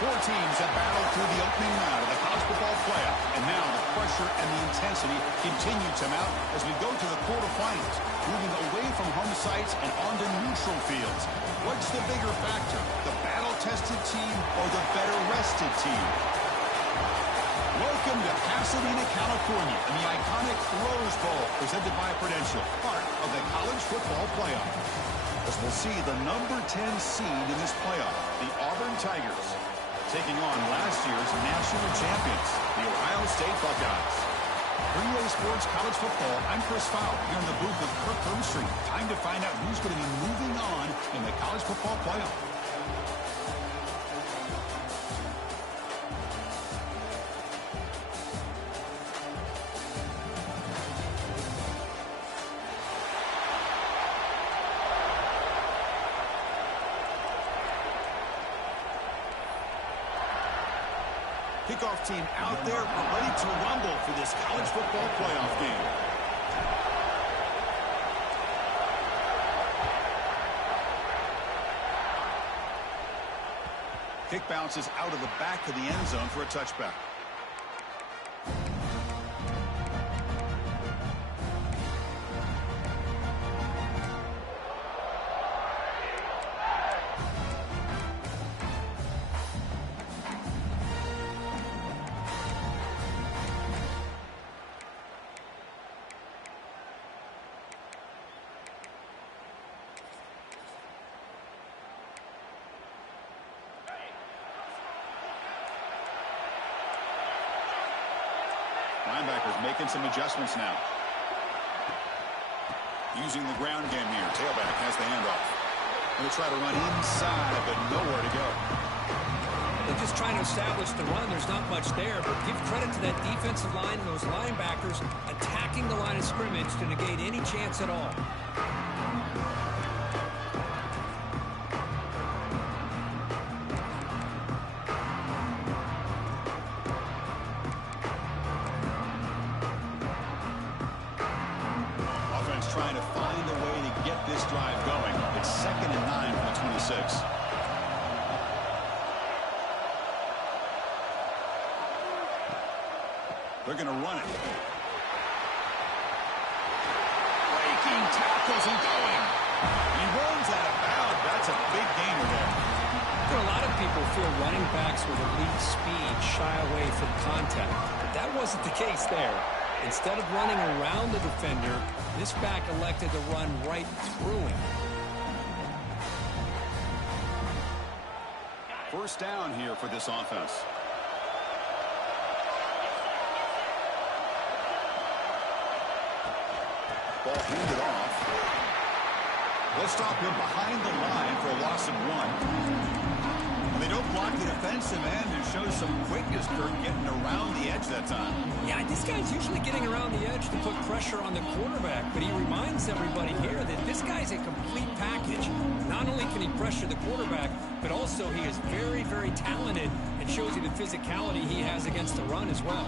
Four teams have battled through the opening round of the college football playoff, and now the pressure and the intensity continue to mount as we go to the quarterfinals, moving away from home sites and onto neutral fields. What's the bigger factor, the battle-tested team or the better-rested team? Welcome to Pasadena, California, in the iconic Rose Bowl, presented by Prudential, part of the college football playoff. As we'll see the number 10 seed in this playoff, the Auburn Tigers, taking on last year's national champions, the Ohio State Buckeyes. For UA Sports College Football, I'm Chris Fowler, here in the booth with Kirk Hermstreet. Time to find out who's going to be moving on in the college football playoff. Kickoff team out there ready to rumble for this college football playoff game. Kick bounces out of the back of the end zone for a touchback. Linebackers making some adjustments now. Using the ground game here. Tailback has the handoff. Going to try to run inside, but nowhere to go. They're just trying to establish the run. There's not much there, but give credit to that defensive line and those linebackers attacking the line of scrimmage to negate any chance at all. Trying to find a way to get this drive going. It's 2nd and 9 from the 26. They're going to run it. Breaking tackles and going. He runs out of bounds. That's a big gainer there. A lot of people feel running backs with elite speed shy away from contact, but that wasn't the case there. Instead of running around the defender, this back elected to run right through him. First down here for this offense. Ball handed off. They'll stop him behind the line for a loss of 1. They don't block the defensive end and show some quickness, Kirk, getting around the edge that time. Yeah, this guy's usually getting around the edge to put pressure on the quarterback, but he reminds everybody here that this guy's a complete package. Not only can he pressure the quarterback, but also he is very, very talented and shows you the physicality he has against the run as well.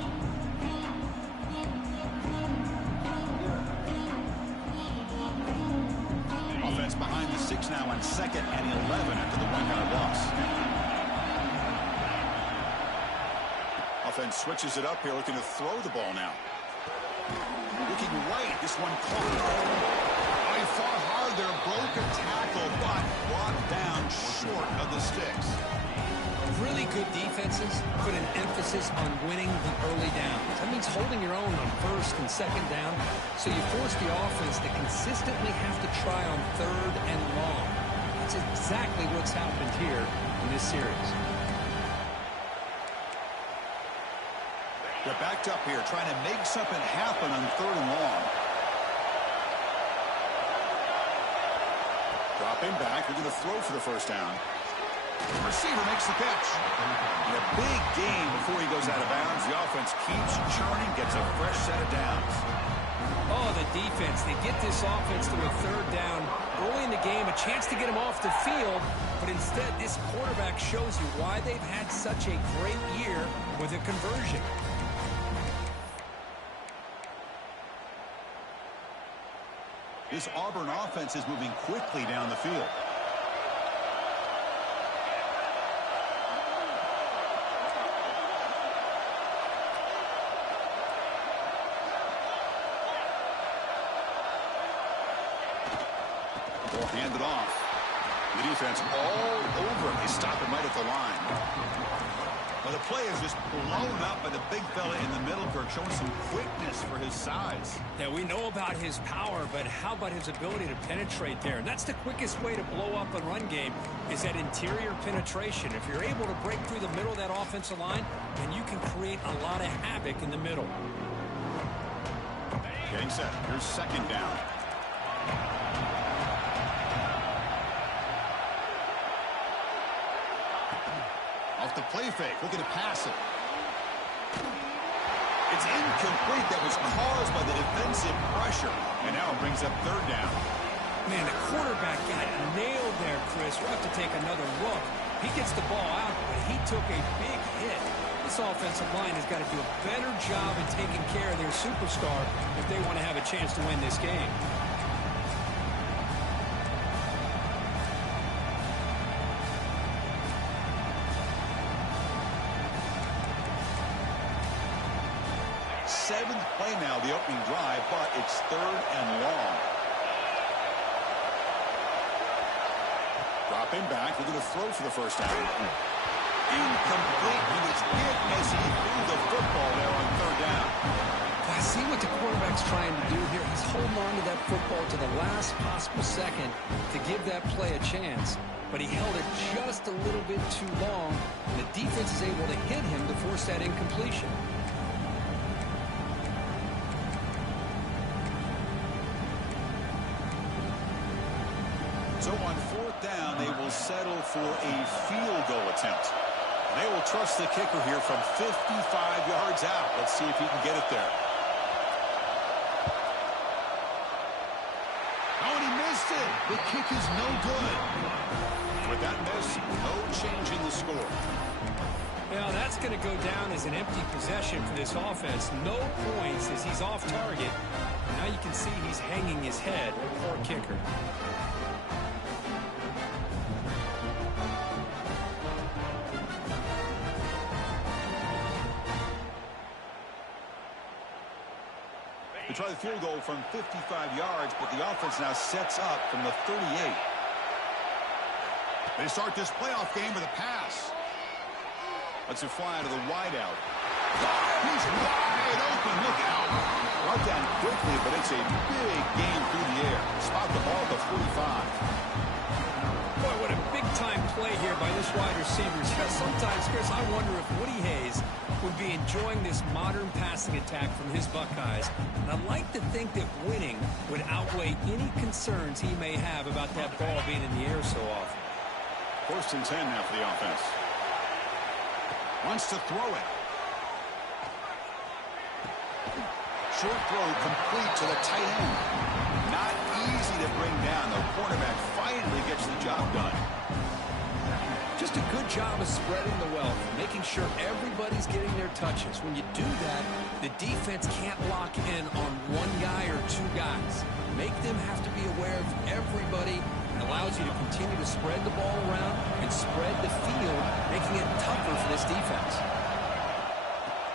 Offense behind the 6 now on 2nd and 11 after the 1-yard loss. Offense switches it up here, looking to throw the ball now. Looking right, this one caught. Oh, he fought hard there, broke a tackle, but brought down short of the sticks. Really good defenses put an emphasis on winning the early downs. That means holding your own on 1st and 2nd down, so you force the offense to consistently have to try on 3rd and long. That's exactly what's happened here in this series. They're backed up here, trying to make something happen on 3rd and long. Dropping back, they're going to throw for the first down. The receiver makes the catch. And a big gain before he goes out of bounds. The offense keeps churning, gets a fresh set of downs. Oh, the defense. They get this offense to a 3rd down early in the game, a chance to get him off the field, but instead this quarterback shows you why they've had such a great year with a conversion. This Auburn offense is moving quickly down the field. will hand it off. The defense all over him. They stop him right at the line. Well, the play is just blown up by the big fella in the middle, Kirk, showing some quickness for his size. Yeah, we know about his power, but how about his ability to penetrate there? And that's the quickest way to blow up a run game, is that interior penetration. If you're able to break through the middle of that offensive line, then you can create a lot of havoc in the middle. Getting set. Here's second down. Off the play fake, looking to pass it. It's incomplete. That was caused by the defensive pressure. And now it brings up third down. Man, the quarterback got nailed there, Chris. We'll have to take another look. He gets the ball out, but he took a big hit. This offensive line has got to do a better job in taking care of their superstar if they want to have a chance to win this game. Seventh play now, the opening drive, but it's third and long. Dropping back, looking to throw for the first down. Incomplete. He was hit as he threw the football there on third down. I see what the quarterback's trying to do here. He's holding on to that football to the last possible second to give that play a chance. But he held it just a little bit too long, and the defense is able to hit him to force that incompletion. So on fourth down, they will settle for a field goal attempt. And they will trust the kicker here from 55 yards out. Let's see if he can get it there. Oh, and he missed it. The kick is no good. With that miss, no change in the score. Well, that's going to go down as an empty possession for this offense. No points as he's off target. Now you can see he's hanging his head. Poor kicker. They try the field goal from 55 yards, but the offense now sets up from the 38. They start this playoff game with a pass. Let's it fly to the wideout. He's wide open. Look out. Brought down quickly, but it's a big game through the air. Spot the ball at the 45. Boy, what a big-time play here by this wide receiver. Sometimes, Chris, I wonder if Woody Hayes would be enjoying this modern passing attack from his Buckeyes. And I'd like to think that winning would outweigh any concerns he may have about that ball being in the air so often. First and 10 now for the offense. Wants to throw it. Short throw complete to the tight end. Not easy to bring down. The cornerback finally gets the job done. Just a good job of spreading the wealth, making sure everybody's getting their touches. When you do that, the defense can't lock in on one guy or two guys. Make them have to be aware of everybody. It allows you to continue to spread the ball around and spread the field, making it tougher for this defense.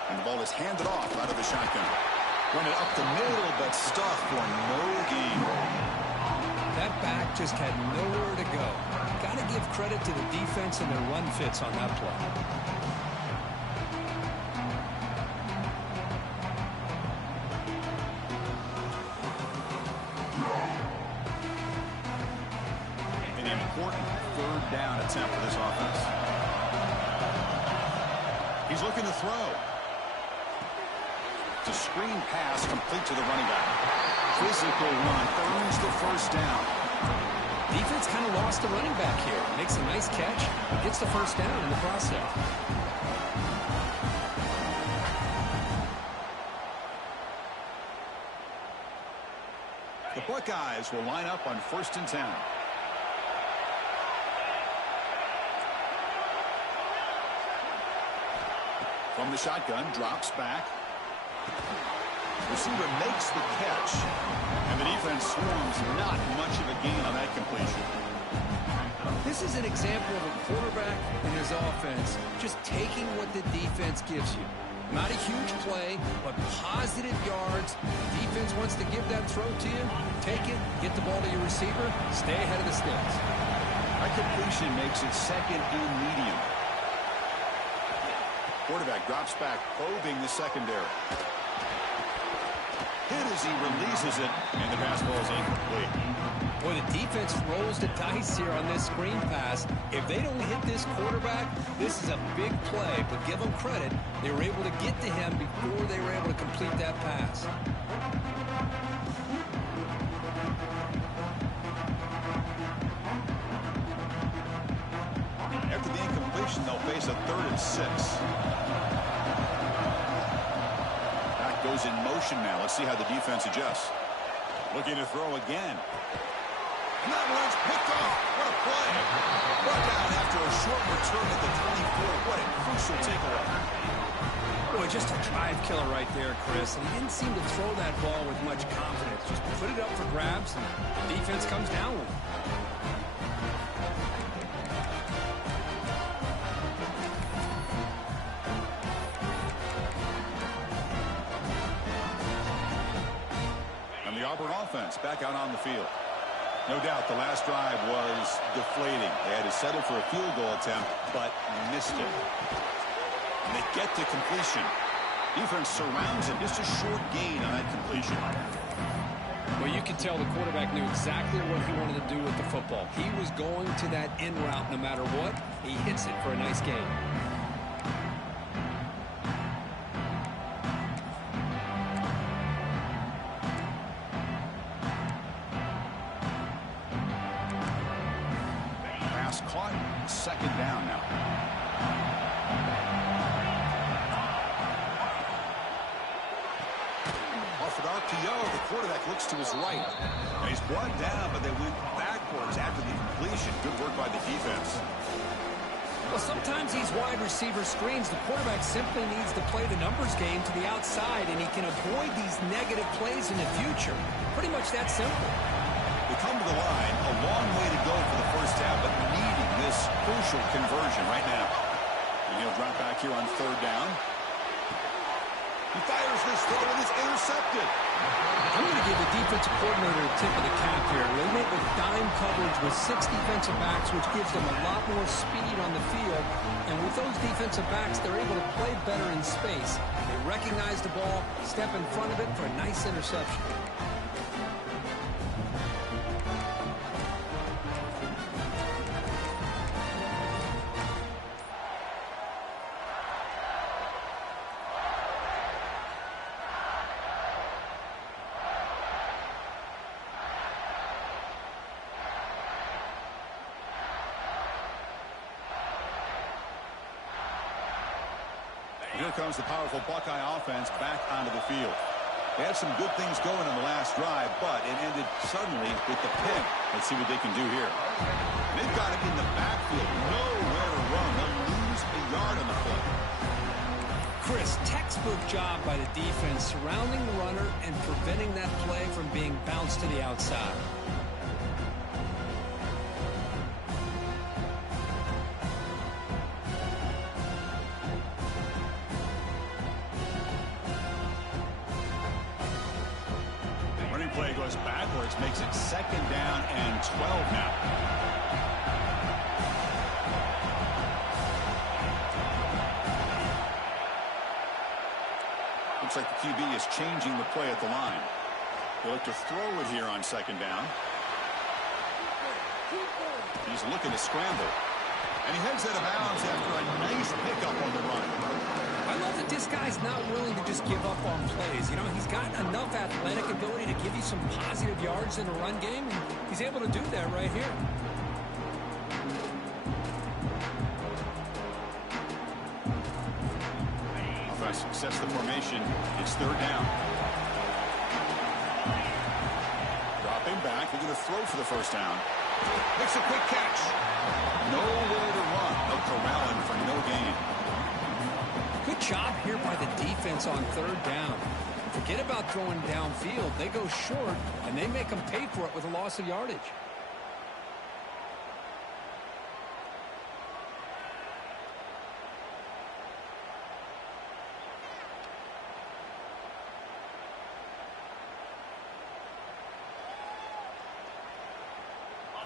And the ball is handed off out of the shotgun. Running up the middle, but stuffed for no gain. That back just had nowhere to go. Got to give credit to the defense and their run fits on that play. An important third down attempt for this offense. He's looking to throw. It's a screen pass complete to the running back. Physical run earns the first down. Defense kind of lost the running back here. Makes a nice catch, gets the first down in the process. The Buckeyes will line up on first and 10. From the shotgun, drops back. Receiver makes the catch, and the defense swarms. Not much of a gain on that completion. This is an example of a quarterback and his offense just taking what the defense gives you. Not a huge play, but positive yards. Defense defense wants to give that throw to you, take it, get the ball to your receiver, stay ahead of the sticks. That completion makes it second and medium. Quarterback drops back, probing the secondary. Hit as he releases it, and the pass ball is incomplete. Boy, the defense rolls the dice here on this screen pass. If they don't hit this quarterback, this is a big play, but give them credit. They were able to get to him before they were able to complete that pass. After the incompletion, they'll face a 3rd and 6. Back goes in motion now. Let's see how the defense adjusts. Looking to throw again. And that one's picked off. What a play. Brought down after a short return at the 24. What a crucial takeaway. Boy, just a drive killer right there, Chris. And he didn't seem to throw that ball with much confidence. Just put it up for grabs, and the defense comes down with it. And the Auburn offense back out on the field. No doubt the last drive was deflating. They had to settle for a field goal attempt, but missed it. And they get to completion. Defense surrounds him. Just a short gain on that completion. Well, you can tell the quarterback knew exactly what he wanted to do with the football. He was going to that in route no matter what. He hits it for a nice gain. Pass caught. 2nd down now. Offered RPO. The quarterback looks to his right. And he's brought down, but they went backwards after the completion. Good work by the defense. Well, sometimes these wide receiver screens, the quarterback simply needs to play the numbers game to the outside, and he can avoid these negative plays in the future. Pretty much that simple. They come to the line, a long way to go for the first half, but needing this crucial conversion right now. And he'll drop back here on 3rd down. He fires this throw, and it's intercepted. I'm going to give the defensive coordinator a tip of the cap here. They went with dime coverage with 6 defensive backs, which gives them a lot more speed on the field. And with those defensive backs, they're able to play better in space. They recognize the ball, step in front of it for a nice interception. Here comes the powerful Buckeye offense back onto the field. They had some good things going on the last drive, but it ended suddenly with the pick. Let's see what they can do here. They've got it in the backfield. Nowhere to run. They'll lose a yard on the play. Chris, textbook job by the defense surrounding the runner and preventing that play from being bounced to the outside. Play goes backwards, makes it 2nd down and 12 now. Looks like the QB is changing the play at the line. They look to throw it here on 2nd down. He's looking to scramble. And he heads out of bounds after a nice pickup on the run. I love that this guy's not willing to just give up on plays. You know, he's got enough athletic ability to give you some positive yards in a run game, and he's able to do that right here. Offense sets the formation. It's 3rd down. Dropping back. They're going to throw for the 1st down. Makes a quick catch. Nowhere to run. They'll corral him for no gain. Good job here by the defense on 3rd down. Forget about throwing downfield. They go short, and they make them pay for it with a loss of yardage.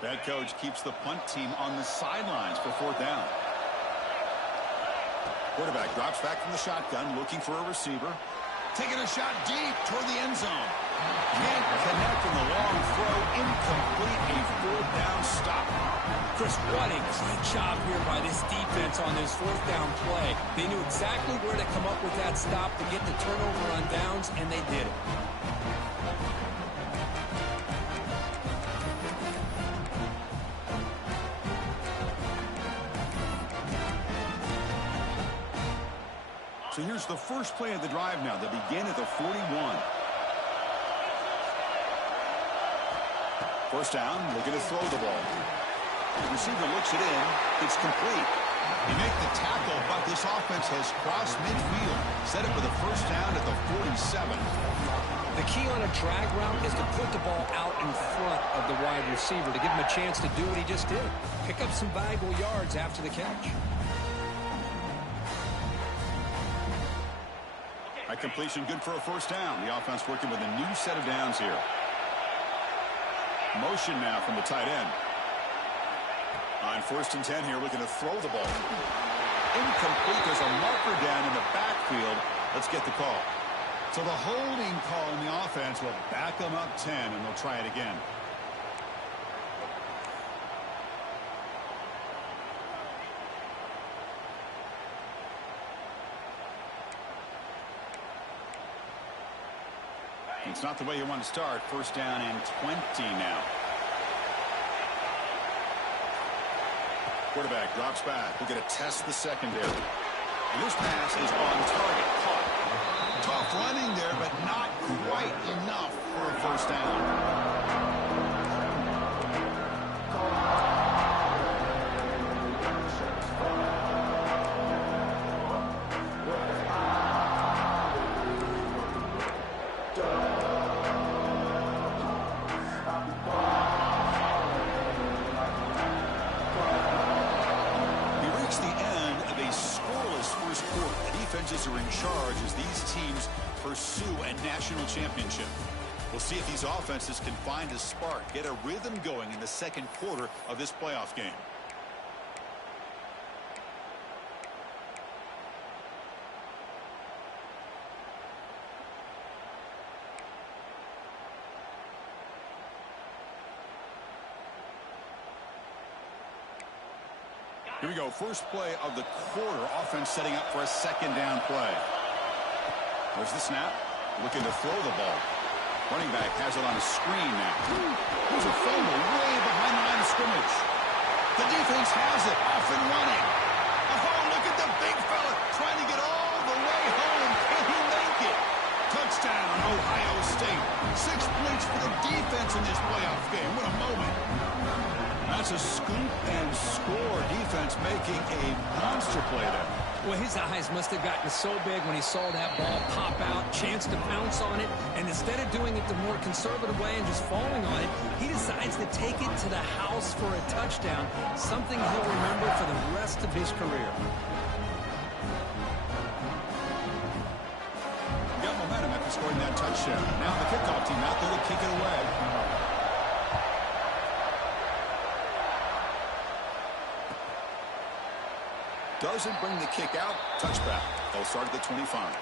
That coach keeps the punt team on the sidelines for 4th down. Quarterback drops back from the shotgun, looking for a receiver. Taking a shot deep toward the end zone. Can't connect in the long throw. Incomplete. A 4th down stop. Chris, what a great job here by this defense on this 4th down play. They knew exactly where to come up with that stop to get the turnover on downs, and they did it. So here's the first play of the drive now. They begin at the 41. First down, looking to throw the ball. The receiver looks it in. It's complete. They make the tackle, but this offense has crossed midfield. Set up for the first down at the 47. The key on a drag route is to put the ball out in front of the wide receiver to give him a chance to do what he just did. Pick up some valuable yards after the catch. A completion good for a first down. The offense working with a new set of downs here. Motion now from the tight end. On 1st and 10 here, looking to throw the ball. Incomplete. There's a marker down in the backfield. Let's get the call. So the holding call in the offense will back them up 10, and they'll try it again. It's not the way you want to start. First down and 20 now. Quarterback drops back. We're going to test the secondary. And this pass is on target. Caught. Tough running there, but not quite enough for a first down. Are in charge as these teams pursue a national championship. We'll see if these offenses can find a spark, get a rhythm going in the second quarter of this playoff game. Here we go. First play of the quarter. Offense setting up for a second down play. There's the snap. Looking to throw the ball. Running back has it on a screen now. There's a fumble way behind the line of scrimmage. The defense has it. Off and running. Oh, look at the big fella trying to get all the way home. Can he make it? Touchdown, Ohio State. 6 points for the defense in this playoff game. What a moment. That's a scoop and score. Defense making a monster play there. Well, his eyes must have gotten so big when he saw that ball pop out, chance to pounce on it, and instead of doing it the more conservative way and just falling on it, he decides to take it to the house for a touchdown, something he'll remember for the rest of his career. Got momentum after scoring that touchdown. Now the kickoff team out there to kick it away. Doesn't bring the kick out. Touchback. They'll start at the 25.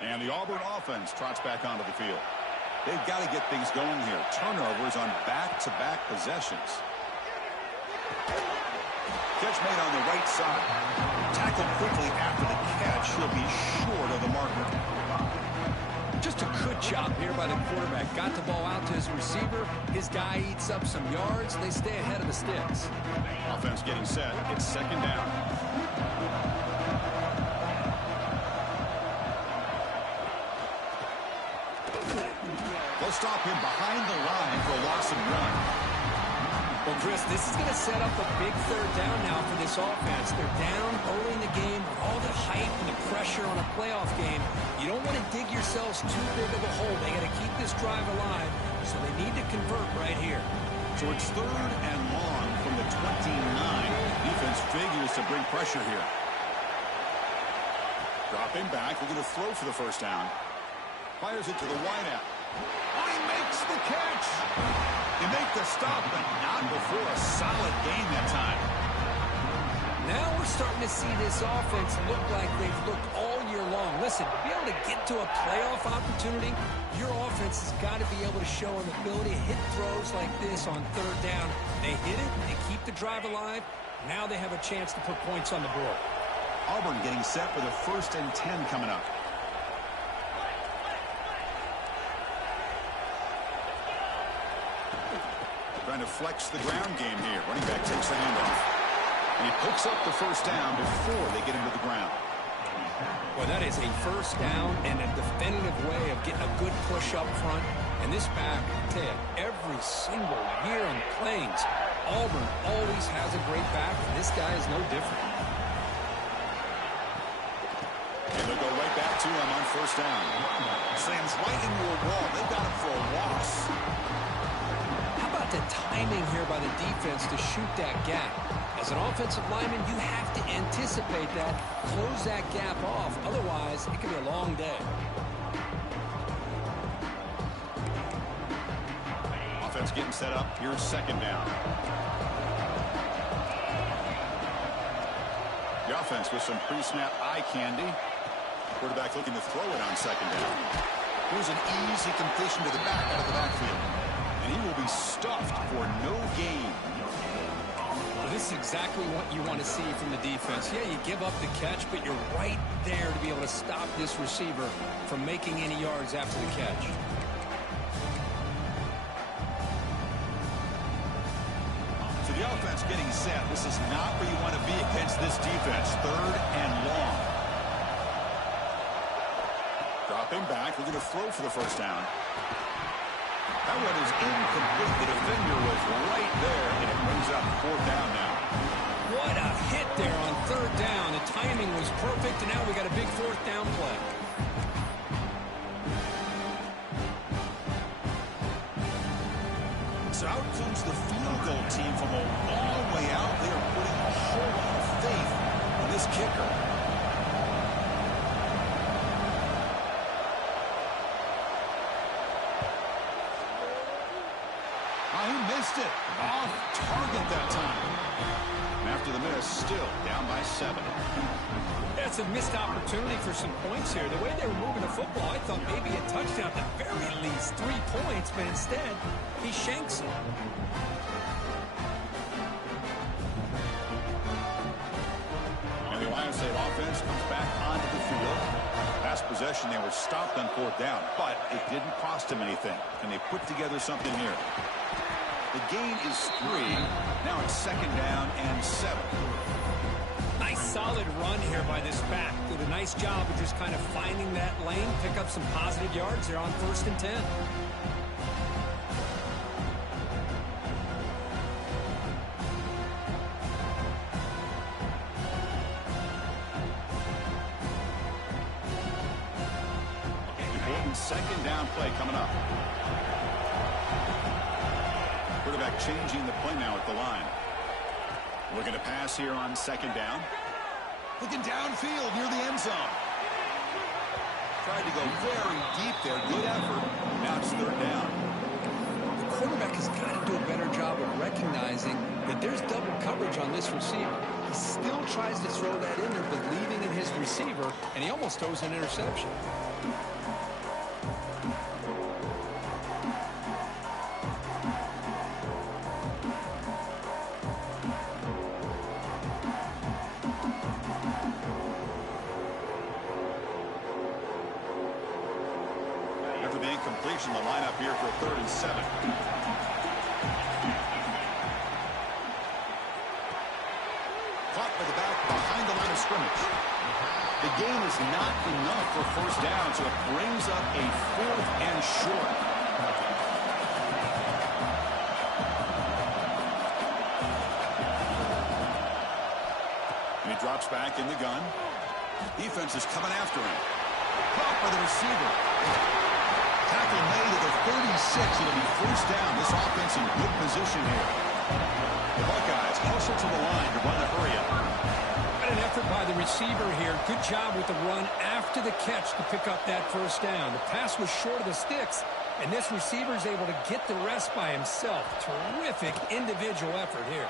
And the Auburn offense trots back onto the field. They've got to get things going here. Turnovers on back-to-back possessions. Catch made on the right side. Tackled quickly after the catch. He'll be short of the marker. Just a good job here by the quarterback. Got the ball out to his receiver. His guy eats up some yards. They stay ahead of the sticks. Offense getting set. It's second down. They'll stop him behind the line for a loss of 1. Well, Chris, this is going to set up a big third down now for this this offense. They're down early in the game with all the hype and the pressure on a playoff game. You don't want to dig yourselves too big of a hole. They got to keep this drive alive, so they need to convert right here. So it's 3rd and long from the 29. Defense figures to bring pressure here. Dropping back, looking to throw for the first down. Fires it to the wideout. Oh, he makes the catch. He makes the stop, but not before a solid gain that time. Now we're starting to see this offense look like they've looked all year long. Listen, to be able to get to a playoff opportunity, your offense has got to be able to show an ability to hit throws like this on 3rd down. They hit it, they keep the drive alive. Now they have a chance to put points on the board. Auburn getting set for the 1st and 10 coming up. Trying to flex the ground game here. Running back takes the handoff. And he picks up the first down before they get him to the ground. Well, that is a first down and a definitive way of getting a good push up front. And this back, I tell you, every single year on the Plains, Auburn always has a great back, and this guy is no different. And they'll go right back to him on first down. Slams right into a wall. They got him for a loss. How about the timing here by the defense to shoot that gap? As an offensive lineman, you have to anticipate that, close that gap off. Otherwise, it could be a long day. Offense getting set up. Here's 2nd down. The offense with some pre-snap eye candy. Quarterback looking to throw it on 2nd down. Here's an easy completion to the back out of the backfield. And he will be stuffed for no gain. Well, this is exactly what you want to see from the defense. Yeah, you give up the catch, but you're right there to be able to stop this receiver from making any yards after the catch. So the offense getting set. This is not where you want to be against this defense. 3rd and long. Dropping back, looking to throw for the first down. That one is incomplete. The defender was right there, and it brings up 4th down now. What a hit there on 3rd down. The timing was perfect, and now we got a big 4th down play. So out comes the field goal team from a long way out. They are putting a whole lot of faith in this kicker. He missed it. Off target that time. And after the miss, still down by 7. That's a missed opportunity for some points here. The way they were moving the football, I thought maybe a touchdown, at the very least 3 points, but instead, he shanks it. And the Ohio State offense comes back onto the field. Last possession, they were stopped on 4th down, but it didn't cost them anything. And they put together something here. The gain is 3. Now it's 2nd down and 7. Nice solid run here by this back. Did a nice job of just kind of finding that lane, pick up some positive yards. They're on 1st and 10. Important 2nd down play coming up. Quarterback changing the play now at the line. Looking to pass here on 2nd down. Looking downfield near the end zone. Tried to go very deep there. Good effort. Now it's 3rd down. The quarterback has got to do a better job of recognizing that there's double coverage on this receiver. He still tries to throw that in there, believing in his receiver, and he almost throws an interception. The lineup here for 3rd and 7. Caught by the back behind the line of scrimmage. The gain is not enough for 1st down, so it brings up a 4th and short. And he drops back in the gun. Defense is coming after him. Caught by the receiver. Tackle made at the 36. It'll be first down. This offense in good position here. The Buckeyes hustle to the line to run the hurry up. An effort by the receiver here. Good job with the run after the catch to pick up that first down. The pass was short of the sticks, and this receiver is able to get the rest by himself. Terrific individual effort here.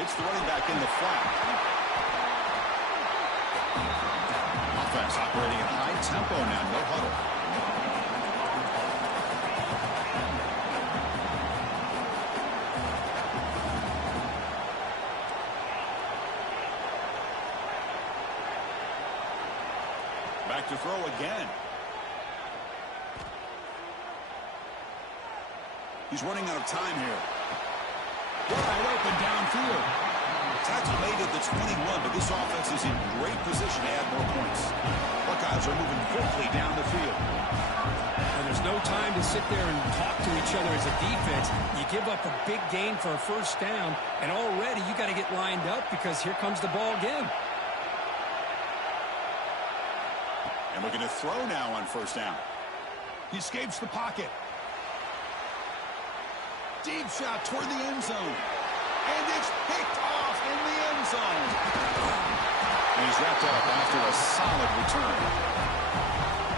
It's the running back in the flat. Offense operating at high tempo now. No huddle. Back to throw again. He's running out of time here. Wide open downfield. Tackle made at the 21, but this offense is in great position to add more points. Buckeyes are moving quickly down the field. And there's no time to sit there and talk to each other as a defense. You give up a big gain for a first down, and already you got to get lined up because here comes the ball again. And looking to throw now on first down. He escapes the pocket. Deep shot toward the end zone. And it's picked off in the end zone. And he's wrapped up after a solid return.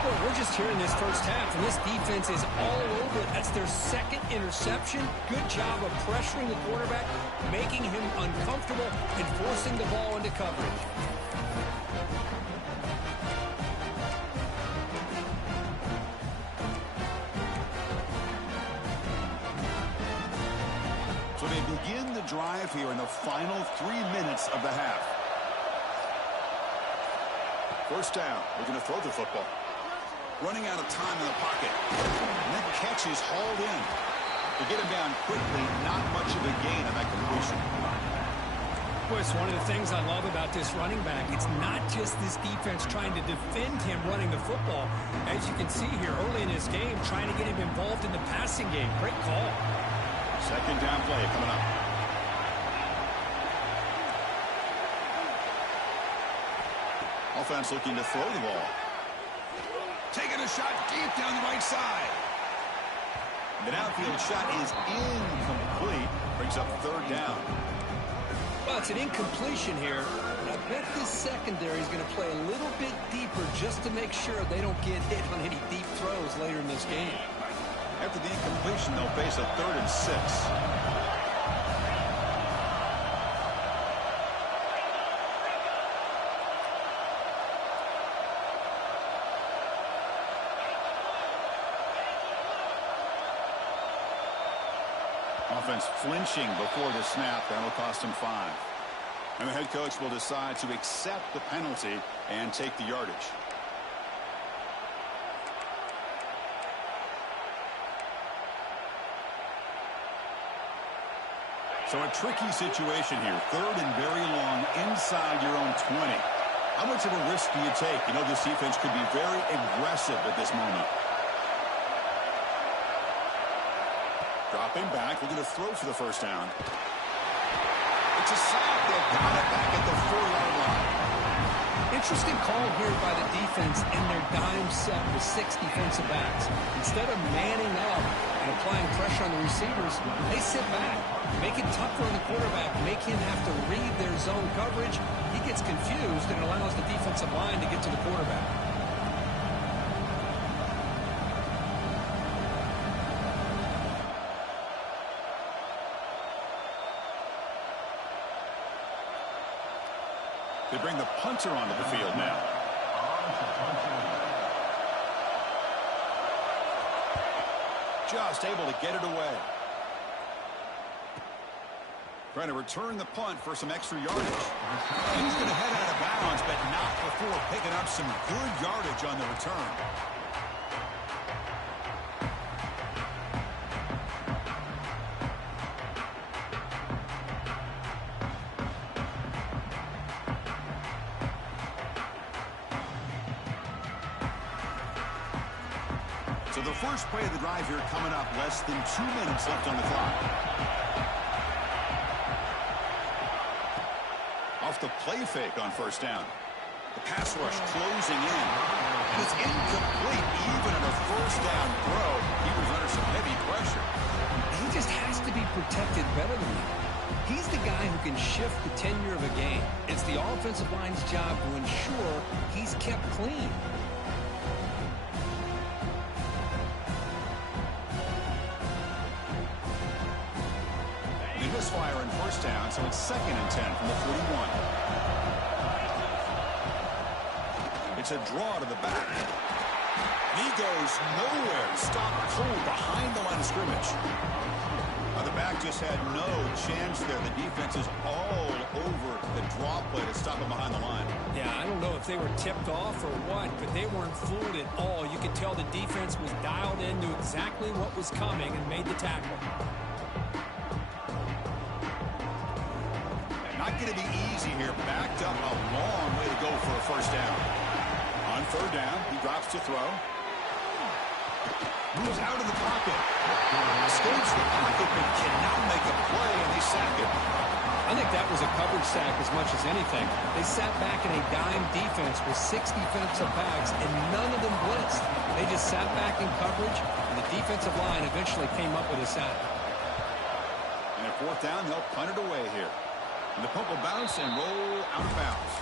Well, we're just here in this first half, and this defense is all over it. That's their second interception. Good job of pressuring the quarterback, making him uncomfortable, and forcing the ball into coverage. So they begin the drive here in the final 3 minutes of the half. First down. We're going to throw the football. Running out of time in the pocket. And that catch is hauled in. To get him down quickly, not much of a gain on that completion. Boy, it's one of the things I love about this running back. It's not just this defense trying to defend him running the football. As you can see here early in this game, trying to get him involved in the passing game. Great call. Second down play coming up. Offense looking to throw the ball. Taking a shot deep down the right side. The downfield shot is incomplete. Brings up third down. Well, it's an incompletion here. But I bet this secondary is going to play a little bit deeper just to make sure they don't get hit on any deep throws later in this game. After the incompletion, they'll face a 3rd and 6. Offense flinching before the snap. That'll cost him 5. And the head coach will decide to accept the penalty and take the yardage. So a tricky situation here. 3rd and very long inside your own 20. How much of a risk do you take? You know, this defense could be very aggressive at this moment. Dropping back. We're going to throw for the first down. It's a sack. They've got it back at the 4-yard line. Interesting call here by the defense in their dime set with 6 defensive backs. Instead of manning up and applying pressure on the receivers, they sit back, make it tougher on the quarterback, make him have to read their zone coverage. He gets confused, and it allows the defensive line to get to the quarterback. They bring the punter onto the field now. Just able to get it away. Trying to return the punt for some extra yardage. He's going to head out of bounds, but not before picking up some good yardage on the return. So the first play of the drive here coming up, less than 2 minutes left on the clock. the play fake on first down. The pass rush closing in. And it's incomplete. Even on a first down throw, he was under some heavy pressure. He just has to be protected better than that. He's the guy who can shift the tenure of a game. It's the offensive line's job to ensure he's kept clean. They misfire in first down, so it's 2nd and 10 from the 41. It's a draw to the back. He goes nowhere. Stop cold behind the line of scrimmage. The back just had no chance there. The defense is all over the draw play to stop him behind the line. Yeah, I don't know if they were tipped off or what, but they weren't fooled at all. You could tell the defense was dialed in, knew exactly what was coming, and made the tackle. Not going to be easy here. Backed up a long way to go for a first down. On third down, he drops to throw. Moves out of the pocket. Escapes the pocket, but cannot make a play, and they sack him. I think that was a coverage sack as much as anything. They sat back in a dime defense with 6 defensive backs, and none of them blitzed. They just sat back in coverage, and the defensive line eventually came up with a sack. And at fourth down, they'll punt it away here. And the punt will bounce and roll out of bounds.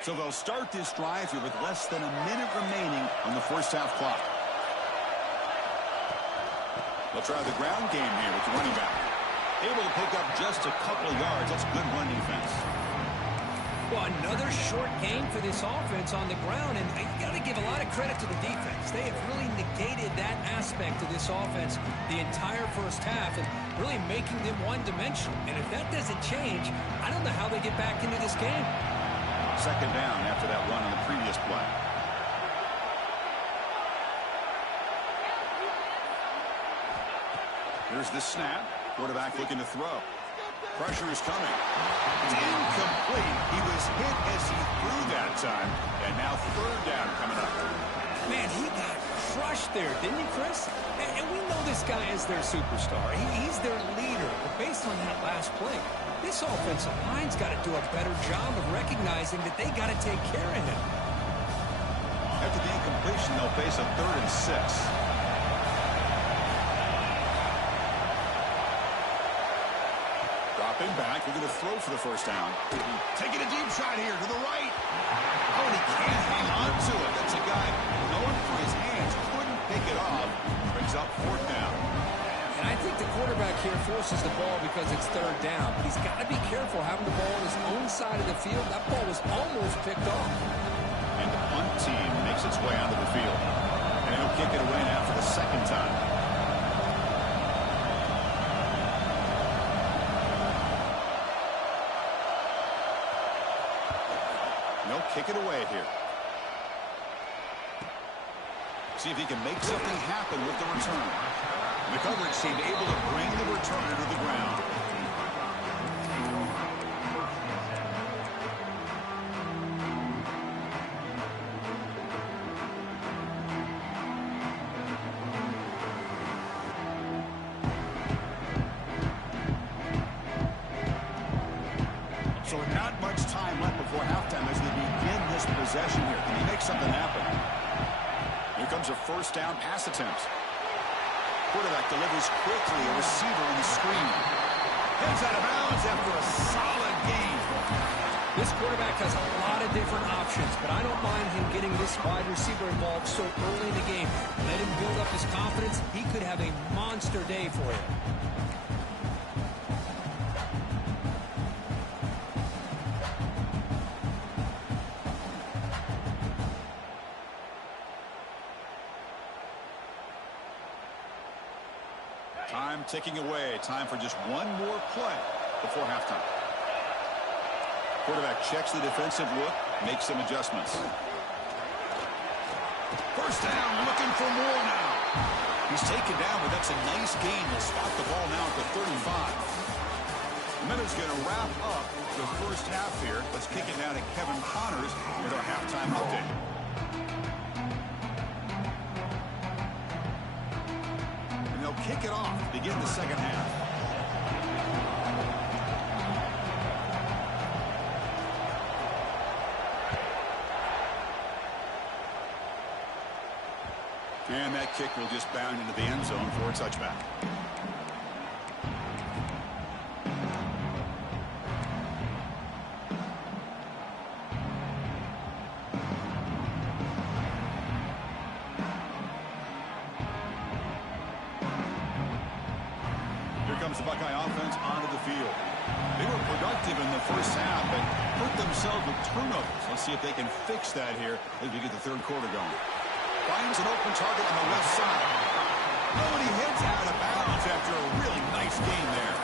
So they'll start this drive here with less than a minute remaining on the first half clock. They'll try the ground game here with the running back. Able to pick up just a couple of yards. That's good run defense. Well, another short game for this offense on the ground, and you got to give a lot of credit to the defense. They have really negated that aspect of this offense the entire first half and really making them one-dimensional. And if that doesn't change, I don't know how they get back into this game. Second down after that run on the previous play. Here's the snap. Quarterback looking to throw. Pressure is coming. It's incomplete. He was hit as he threw that time. And now third down coming up. Man, he got crushed there, didn't he, Chris? And we know this guy is their superstar. He's their leader. But based on that last play, this offensive line's got to do a better job of recognizing that they got to take care of him. After the incompletion, they'll face a 3rd and 6. Dropping back, we're going to throw for the first down. Taking a deep shot here to the right. Oh, and he can't hang on to it. That's a guy known for his hands. Couldn't pick it off. Brings up 4th down. And I think the quarterback here forces the ball because it's third down. But he's got to be careful having the ball on his own side of the field. That ball was almost picked off. And the punt team makes its way onto the field. And he'll kick it away now for the 2nd time. He'll kick it away here. See if he can make something happen with the return. The coverage seemed able to bring the returner to the ground. So not much time left before halftime as they begin this possession here. Can he make something happen? Here comes a first down pass attempt. Quarterback delivers quickly, a receiver on the screen. Heads out of bounds after a solid gain. This quarterback has a lot of different options, but I don't mind him getting this wide receiver involved so early in the game. Let him build up his confidence. He could have a monster day for you. Time ticking away. Time for just one more play before halftime. Quarterback checks the defensive look, makes some adjustments. First down, looking for more now. He's taken down, but that's a nice gain. They'll spot the ball now at the 35. Minute's going to wrap up the first half here. Let's kick it down to Kevin Connors with our halftime update. And they'll kick it off to begin the second half. And that kick will just bound into the end zone for a touchback. Here comes the Buckeye offense onto the field. They were productive in the first half, but hurt themselves with turnovers. Let's see if they can fix that here as we get the third quarter going. Finds an open target on the left side. Oh, and he heads out of bounds after a really nice game there.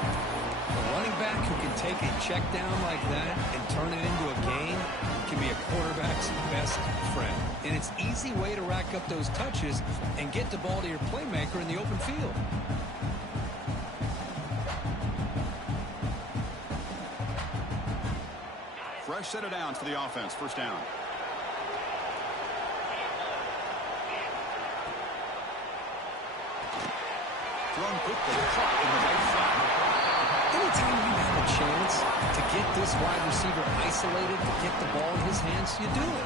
A running back who can take a check down like that and turn it into a gain can be a quarterback's best friend. And it's an easy way to rack up those touches and get the ball to your playmaker in the open field. Fresh set of downs for the offense. First down. Thrown quickly, caught in the right flat. Anytime you have a chance to get this wide receiver isolated, to get the ball in his hands, you do it.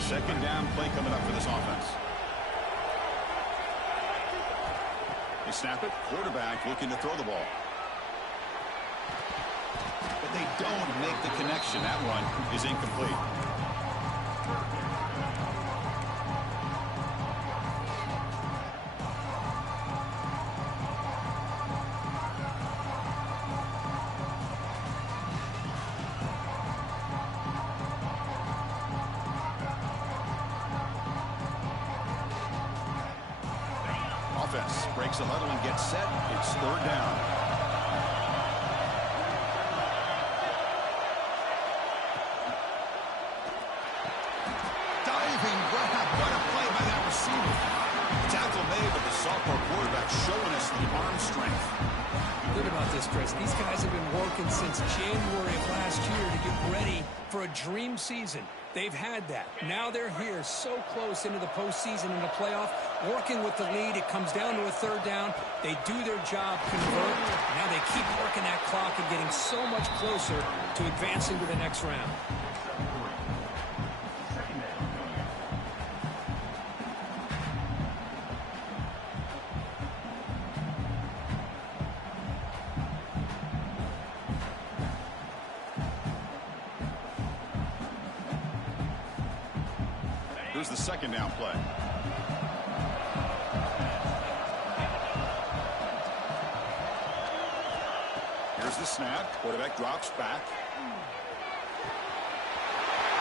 Second down play coming up for this offense. They snap it. Quarterback looking to throw the ball. But they don't make the connection. That one is incomplete. Offense breaks a huddle and gets set. It's third down. Diving grab. What a play by that receiver. Tackle made, but the sophomore quarterback showing us the arm strength. Think about this, Chris. These guys have been working since January of last year to get ready for a dream season. They've had that. Now they're here so close into the postseason and the playoff, working with the lead. It comes down to a third down. They do their job, convert. Now they keep working that clock and getting so much closer to advancing to the next round. Here's the second down play. Here's the snap. Quarterback drops back.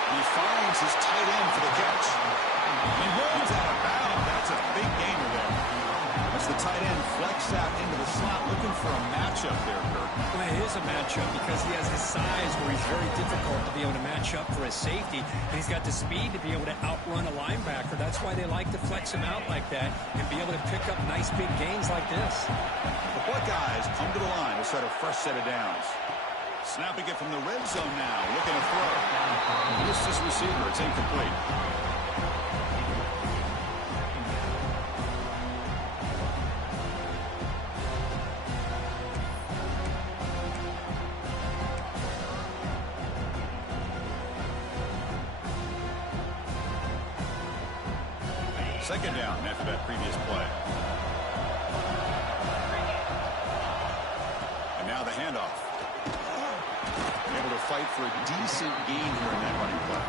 And he finds his tight end for the catch. He rolls out of bounds. That's a big gainer there. As the tight end flex out into the slot, looking for a matchup there, Kirk. Well, it is a matchup because he has his size where he's very difficult to be able to match up for his safety. And he's got the speed to be able to outrun a linebacker. That's why they like to flex him out like that and be able to pick up nice big gains like this. The Buckeyes come to the line to set a fresh set of downs. Snapping it from the red zone now, looking to throw. Missed his receiver. It's incomplete. Second down after that previous play. And now the handoff. Able to fight for a decent gain here in that running play.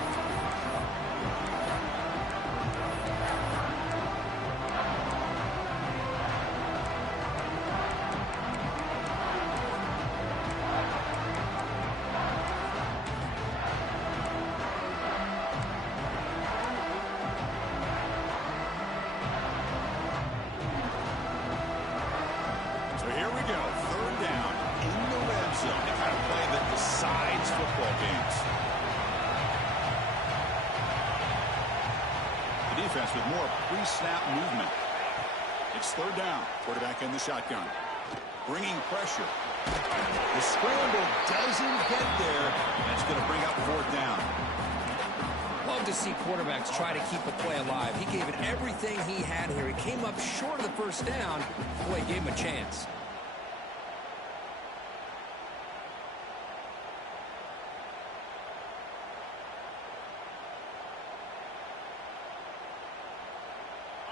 The defense with more pre-snap movement. It's third down. Quarterback in the shotgun. Bringing pressure. The scramble doesn't get there. That's going to bring up fourth down. Love to see quarterbacks try to keep a play alive. He gave it everything he had here. He came up short of the first down. Boy, he gave him a chance.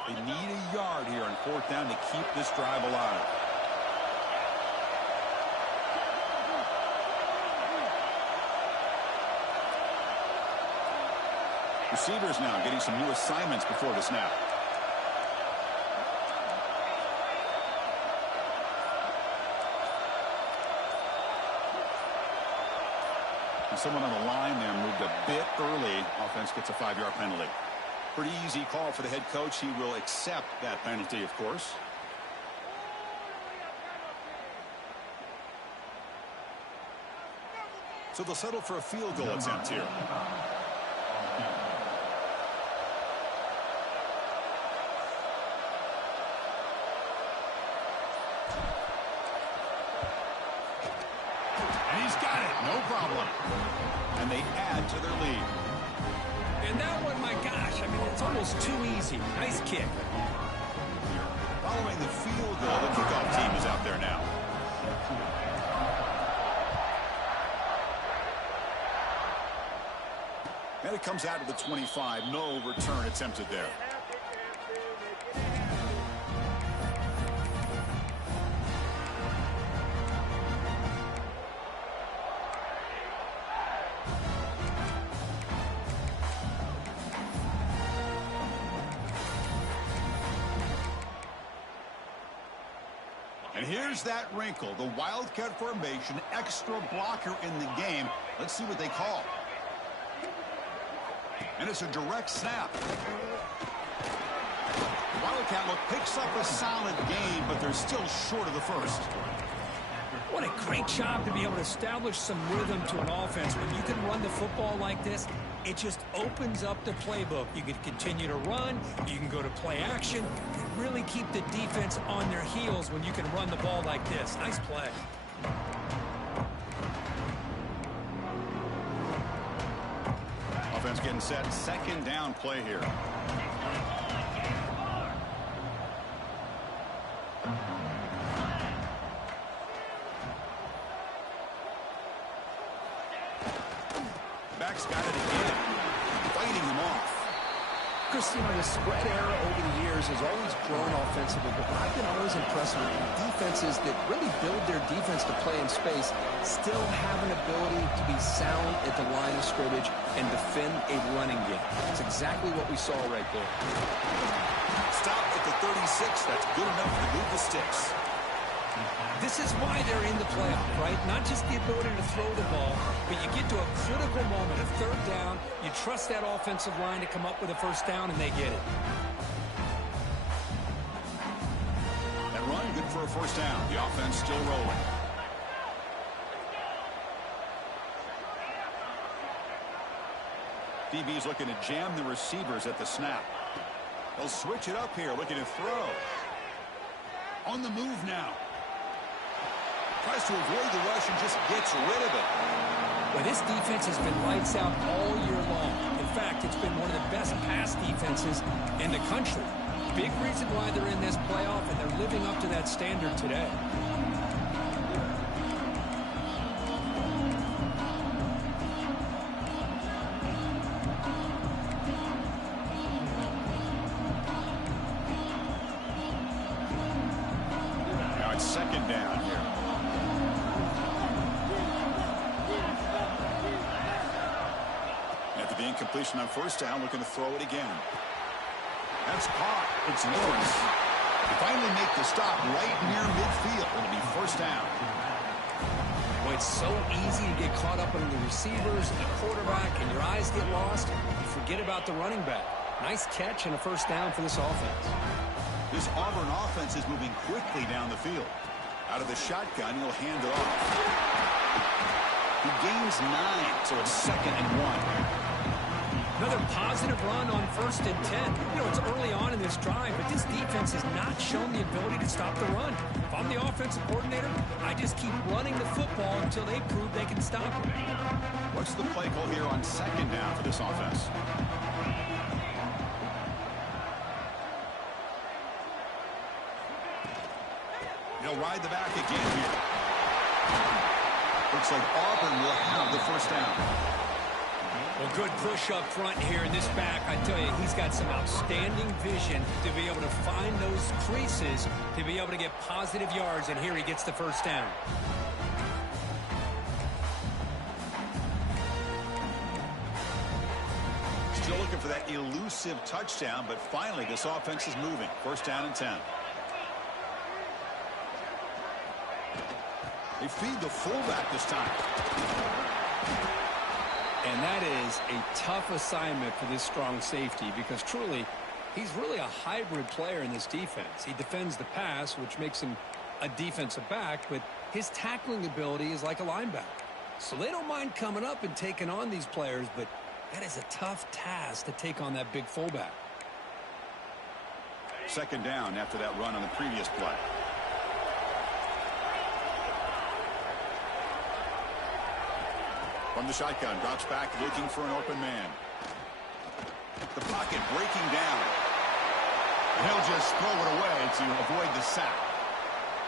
They need a yard here on fourth down to keep this drive alive. Receivers now getting some new assignments before the snap. And someone on the line there moved a bit early. Offense gets a 5-yard penalty. Pretty easy call for the head coach. He will accept that penalty, of course. So they'll settle for a field goal attempt here. And he's got it. No problem. And they add to their lead. And that one, my gosh, I mean, it's almost too easy. Nice kick. Following the field goal, the kickoff team is out there now. And it comes out to the 25. No return attempted there. And here's that wrinkle, the Wildcat formation, extra blocker in the game. Let's see what they call. And it's a direct snap. Wildcat look picks up a solid gain, but they're still short of the first. What a great job to be able to establish some rhythm to an offense. When you can run the football like this, it just opens up the playbook. You can continue to run. You can go to play action. You really keep the defense on their heels when you can run the ball like this. Nice play. Offense getting set. Second down play here. Back's got it again. Fighting him off. Chris, you know, the spread era over the years has always grown offensively, but I've been always impressed with defenses that really build their defense to play in space, still have an ability to be sound at the line of scrimmage and defend a running game. That's exactly what we saw right there. Stop at the 36. That's good enough to move the sticks. This is why they're in the playoff, right? Not just the ability to throw the ball, but you get to a critical moment, a third down. You trust that offensive line to come up with a first down, and they get it. That run, good for a first down. The offense still rolling. DB's looking to jam the receivers at the snap. They'll switch it up here, looking to throw. On the move now. Tries to avoid the rush and just gets rid of it. Well, this defense has been lights out all year long. In fact, it's been one of the best pass defenses in the country. Big reason why they're in this playoff, and they're living up to that standard today. Now it's second down here. After the incompletion on first down, looking to throw it again. That's caught. It's Lewis. They finally make the stop right near midfield. It'll be first down. Boy, it's so easy to get caught up on the receivers and the quarterback, and your eyes get lost. You forget about the running back. Nice catch and a first down for this offense. This Auburn offense is moving quickly down the field. Out of the shotgun, he'll hand it off. He gains 9, so it's 2nd and 1. Another positive run on 1st and 10. You know, it's early on in this drive, but this defense has not shown the ability to stop the run. If I'm the offensive coordinator, I just keep running the football until they prove they can stop it. What's the play call here on 2nd down for this offense? He'll ride the back again here. Looks like Auburn will have the 1st down. Well, good push up front here in this back. I tell you, he's got some outstanding vision to be able to find those creases, to be able to get positive yards, and here he gets the 1st down. Still looking for that elusive touchdown, but finally this offense is moving. 1st down and 10. They feed the fullback this time. And that is a tough assignment for this strong safety because truly, he's really a hybrid player in this defense. He defends the pass, which makes him a defensive back, but his tackling ability is like a linebacker. So they don't mind coming up and taking on these players, but that is a tough task to take on that big fullback. 2nd down after that run on the previous play. From the shotgun, drops back looking for an open man. The pocket breaking down. And he'll just throw it away to avoid the sack.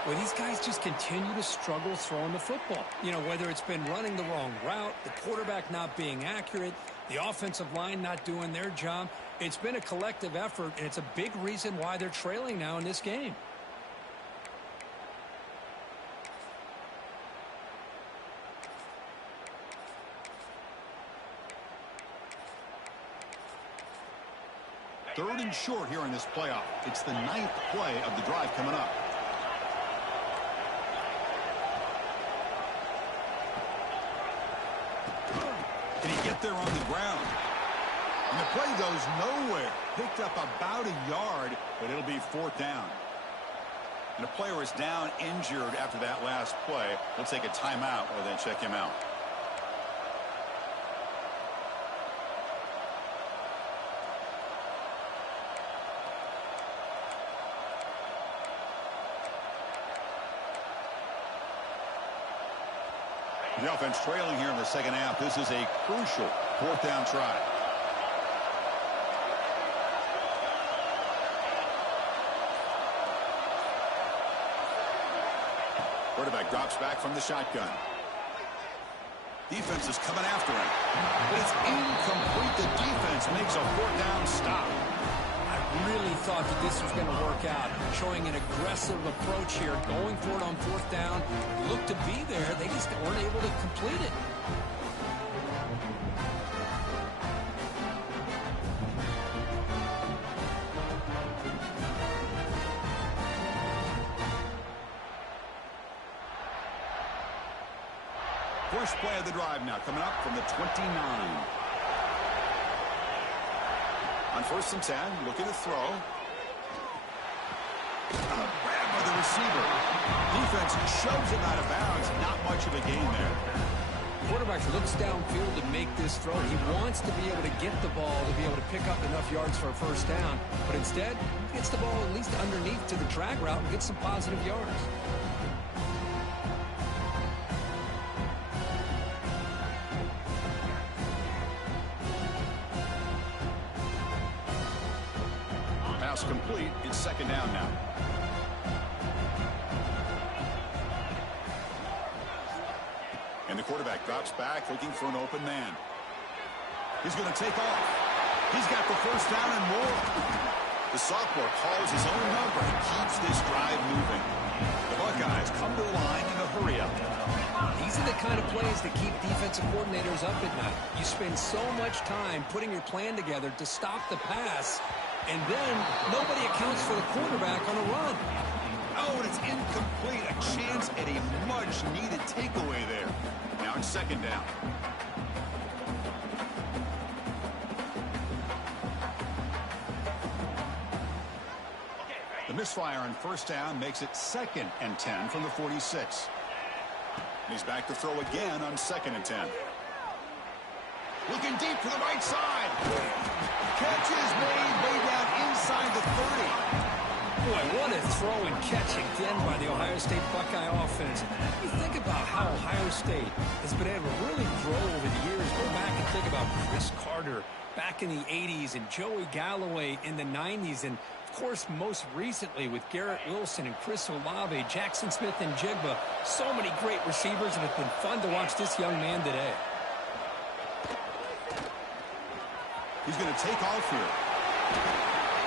Well, these guys just continue to struggle throwing the football. You know, whether it's been running the wrong route, the quarterback not being accurate, the offensive line not doing their job. It's been a collective effort, and it's a big reason why they're trailing now in this game. Third and short here in this playoff. It's the 9th play of the drive coming up. Can he get there on the ground? And the play goes nowhere. Picked up about a yard, but it'll be 4th down. And the player is down injured after that last play. We'll take a timeout or then check him out. The offense trailing here in the 2nd half. This is a crucial 4th down try. Quarterback drops back from the shotgun. Defense is coming after him. But it's incomplete. The defense makes a 4th down stop. I really thought that this was going to work out, showing an aggressive approach here, going for it on 4th down. Looked to be there. They just weren't able to complete it. First play of the drive now coming up from the 29. On 1st and 10, looking to throw. Grab by the receiver. Defense shoves him out of bounds. Not much of a gain there. Quarterback looks downfield to make this throw. He wants to be able to get the ball to be able to pick up enough yards for a 1st down. But instead, he gets the ball at least underneath to the drag route and gets some positive yards. Complete. It's 2nd down now. And the quarterback drops back looking for an open man. He's going to take off. He's got the 1st down and more. The sophomore calls his own number and keeps this drive moving. The Buckeyes come to the line in a hurry-up. These are the kind of plays that keep defensive coordinators up at night. You spend so much time putting your plan together to stop the pass, and then nobody accounts for the quarterback on a run. Oh, and it's incomplete. A chance at a much-needed takeaway there. Now it's 2nd down. The misfire on 1st down makes it 2nd and 10 from the 46. He's back to throw again on 2nd and 10. Looking deep to the right side. Catch is made way down inside the 30. Boy, what a throw and catch again by the Ohio State Buckeye offense. You think about how Ohio State has been able to really grow over the years. Go back and think about Chris Carter back in the 80s and Joey Galloway in the 90s. And, of course, most recently with Garrett Wilson and Chris Olave, Jackson Smith and Jigba. So many great receivers, and it's been fun to watch this young man today. He's going to take off here.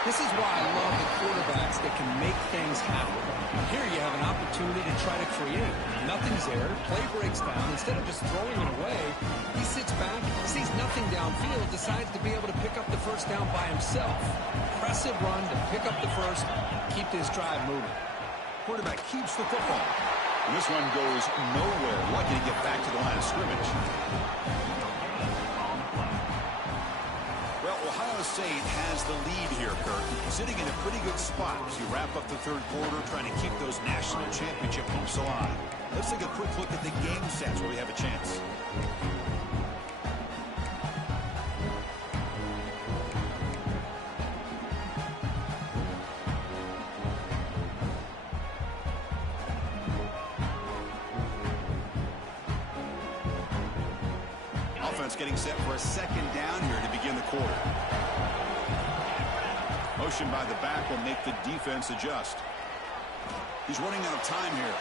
This is why I love the quarterbacks that can make things happen. Here you have an opportunity to try to create. Nothing's there. Play breaks down. Instead of just throwing it away, he sits back, sees nothing downfield, decides to be able to pick up the first down by himself. Impressive run to pick up the first, keep this drive moving. Quarterback keeps the football. And this one goes nowhere. Lucky to get back to the line of scrimmage. Well, Ohio State has the lead here, Kurt. Sitting in a pretty good spot as you wrap up the third quarter, trying to keep those national championship hopes alive. Let's take a quick look at the game stats where we have a chance. Getting set for a second down here to begin the quarter. Motion by the back will make the defense adjust. He's running out of time here.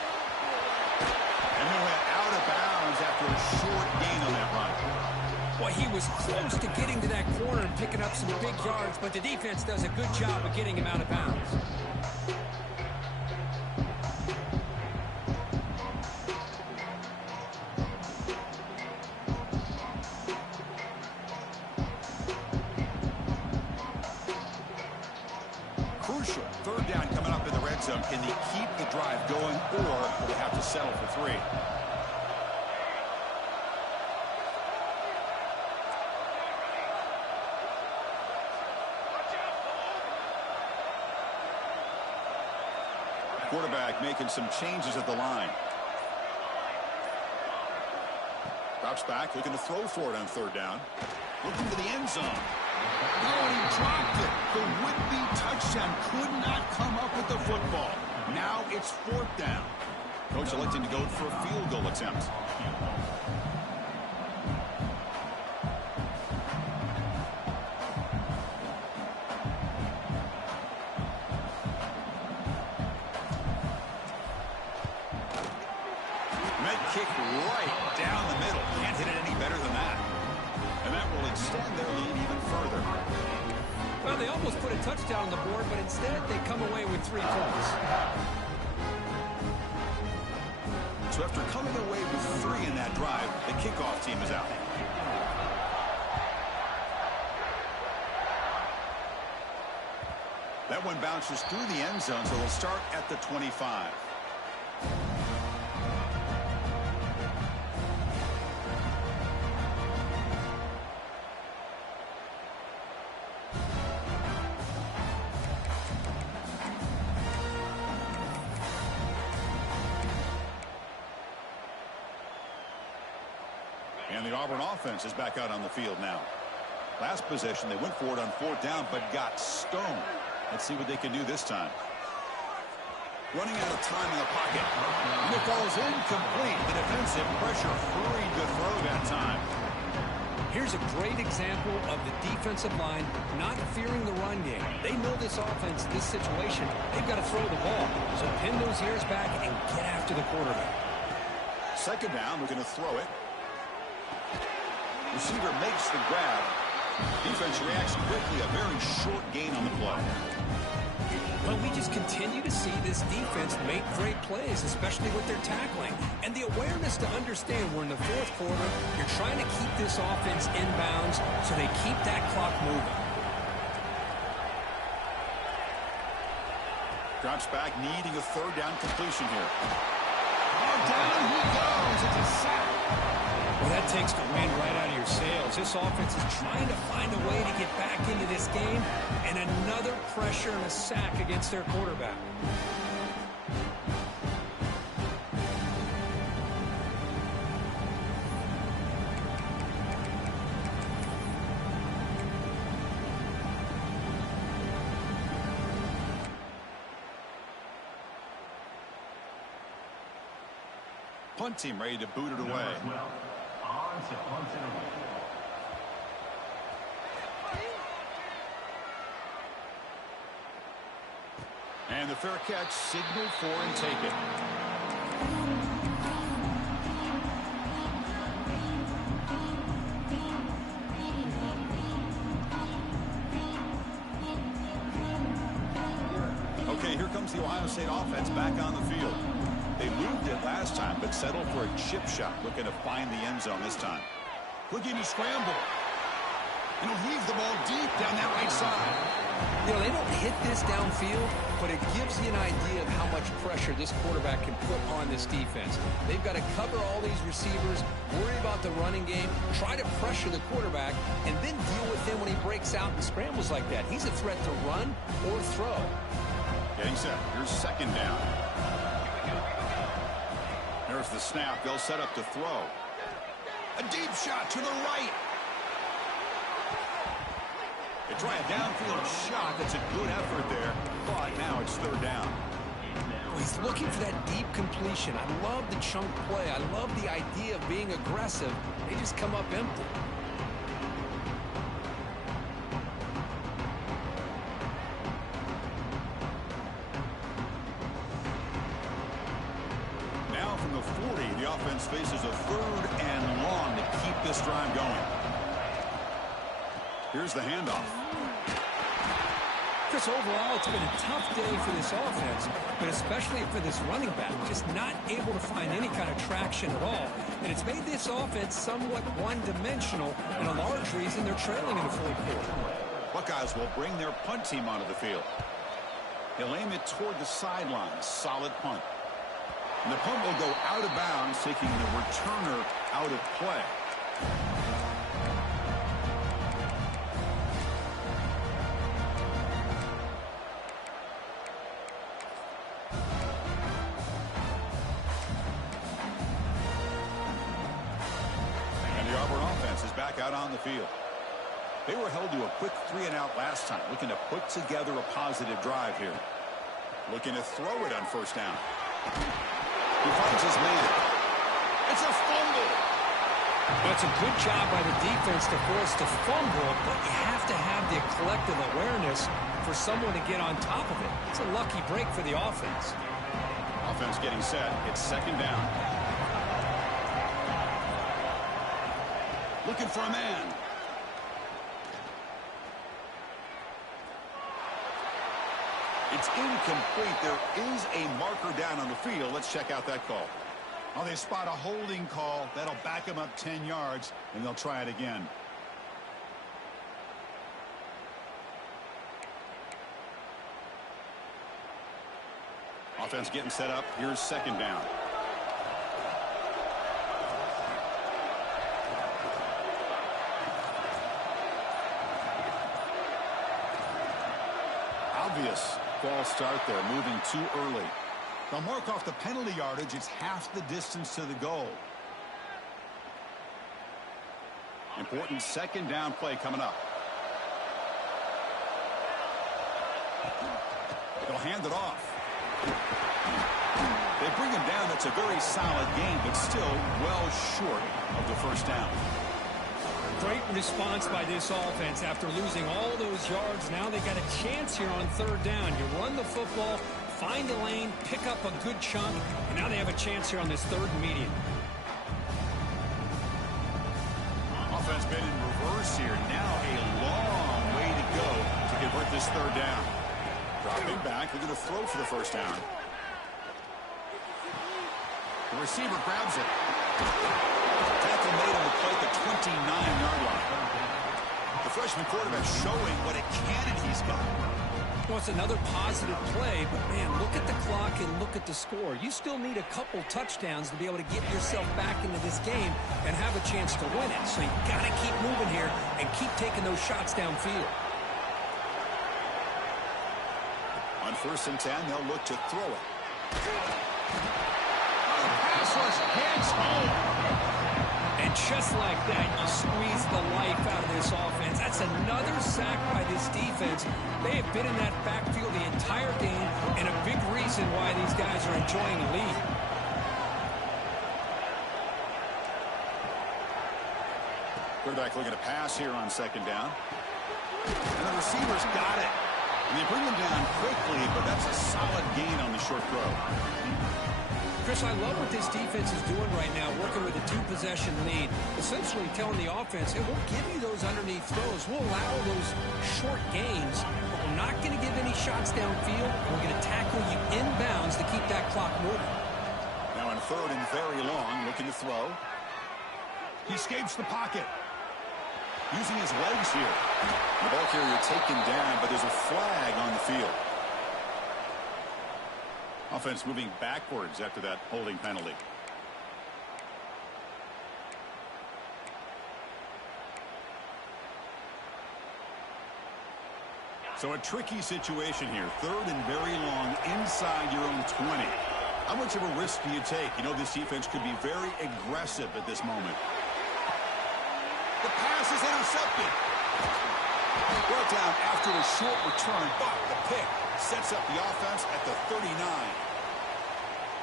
And he went out of bounds after a short gain on that run. Well, he was close to getting to that corner and picking up some big yards, but the defense does a good job of getting him out of bounds. Third down coming up in the red zone. Can they keep the drive going, or will they have to settle for 3? Quarterback making some changes at the line. Drops back, looking to throw for it on third down. Looking to the end zone. Oh, and he dropped it. The would-be touchdown could not come up with the football. Now it's fourth down. Coach electing to go for a field goal attempt. Med kick right down the middle. Can't hit it any better than that. And that will extend their lead even further. Well, they almost put a touchdown on the board, but instead they come away with 3 points. So after coming away with 3 in that drive, the kickoff team is out. That one bounces through the end zone, so they'll start at the 25. And the Auburn offense is back out on the field now. Last possession, they went for it on fourth down, but got stoned. Let's see what they can do this time. Running out of time in the pocket. And the ball is incomplete. The defensive pressure hurried the throw that time. Here's a great example of the defensive line not fearing the run game. They know this offense, this situation, they've got to throw the ball. So pin those ears back and get after the quarterback. Second down, we're going to throw it. Receiver makes the grab. Defense reacts quickly. A very short gain on the play. Well, we just continue to see this defense make great plays, especially with their tackling. And the awareness to understand we're in the fourth quarter, you're trying to keep this offense in bounds so they keep that clock moving. Drops back, needing a third down completion here. Oh, down he goes. It's a sack. Well, that takes the wind right out of your sails. This offense is trying to find a way to get back into this game, and another pressure and a sack against their quarterback. Punt team ready to boot it away. And the fair catch signaled for and taken. Okay, here comes the Ohio State offense back on the field. They moved it last time, but settled for a chip shot, looking to find the end zone this time. Looking to scramble. And he'll heave the ball deep down that right side. You know, they don't hit this downfield, but it gives you an idea of how much pressure this quarterback can put on this defense. They've got to cover all these receivers, worry about the running game, try to pressure the quarterback, and then deal with him when he breaks out and scrambles like that. He's a threat to run or throw. Getting set. Here's second down. There's the snap. They'll set up to throw. A deep shot to the right. They try a downfield shot. That's a good effort there, but now it's third down. He's looking for that deep completion. I love the chunk play. I love the idea of being aggressive. They just come up empty. Now from the 40, the offense faces a third and long to keep this drive going. Here's the handoff. Chris, overall, it's been a tough day for this offense, but especially for this running back, just not able to find any kind of traction at all. And it's made this offense somewhat one-dimensional, and a large reason they're trailing in the fourth quarter. Buckeyes will bring their punt team onto the field. He'll aim it toward the sideline. Solid punt. And the punt will go out of bounds, taking the returner out of play. Back out on the field. They were held to a quick 3-and-out last time, looking to put together a positive drive here. Looking to throw it on first down. He finds his man. It's a fumble. That's a good job by the defense to force the fumble, but you have to have the collective awareness for someone to get on top of it. It's a lucky break for the offense. Offense getting set. It's second down. Looking for a man. It's incomplete. There is a marker down on the field. Let's check out that call. Oh, they spot a holding call. That'll back them up 10 yards, and they'll try it again. Offense getting set up. Here's second down. Obvious false start there, moving too early. They'll mark off the penalty yardage. It's half the distance to the goal. Important second down play coming up. They'll hand it off. They bring him down. That's a very solid game, but still well short of the first down. Great response by this offense after losing all those yards. Now they got a chance here on third down. You run the football, find a lane, pick up a good chunk, and now they have a chance here on this third and medium. Offense been in reverse here. Now a long way to go to convert this third down. Dropping back, they're going to throw for the first down. The receiver grabs it. Tackle made on the play at the 29-yard line. The freshman quarterback showing what a cannon he's got. Well, it's another positive play, but, man, look at the clock and look at the score. You still need a couple touchdowns to be able to get yourself back into this game and have a chance to win it. So you got to keep moving here and keep taking those shots downfield. On first and 10, they'll look to throw it. Hands home. And just like that, you squeeze the life out of this offense. That's another sack by this defense. They have been in that backfield the entire game, and a big reason why these guys are enjoying the lead. Quarterback looking to pass here on second down. And the receiver's got it. And they bring him down quickly, but that's a solid gain on the short throw. Chris, I love what this defense is doing right now, working with a two-possession lead, essentially telling the offense, hey, we'll give you those underneath throws. We'll allow those short gains, but we're not going to give any shots downfield. We're going to tackle you inbounds to keep that clock moving. Now on third and very long, looking to throw. He escapes the pocket. Using his legs here. The ball carrier taken down, but there's a flag on the field. Offense moving backwards after that holding penalty. So a tricky situation here. Third and very long inside your own 20. How much of a risk do you take? You know this defense could be very aggressive at this moment. The pass is intercepted. Brought down after a short return, but the pick sets up the offense at the 39.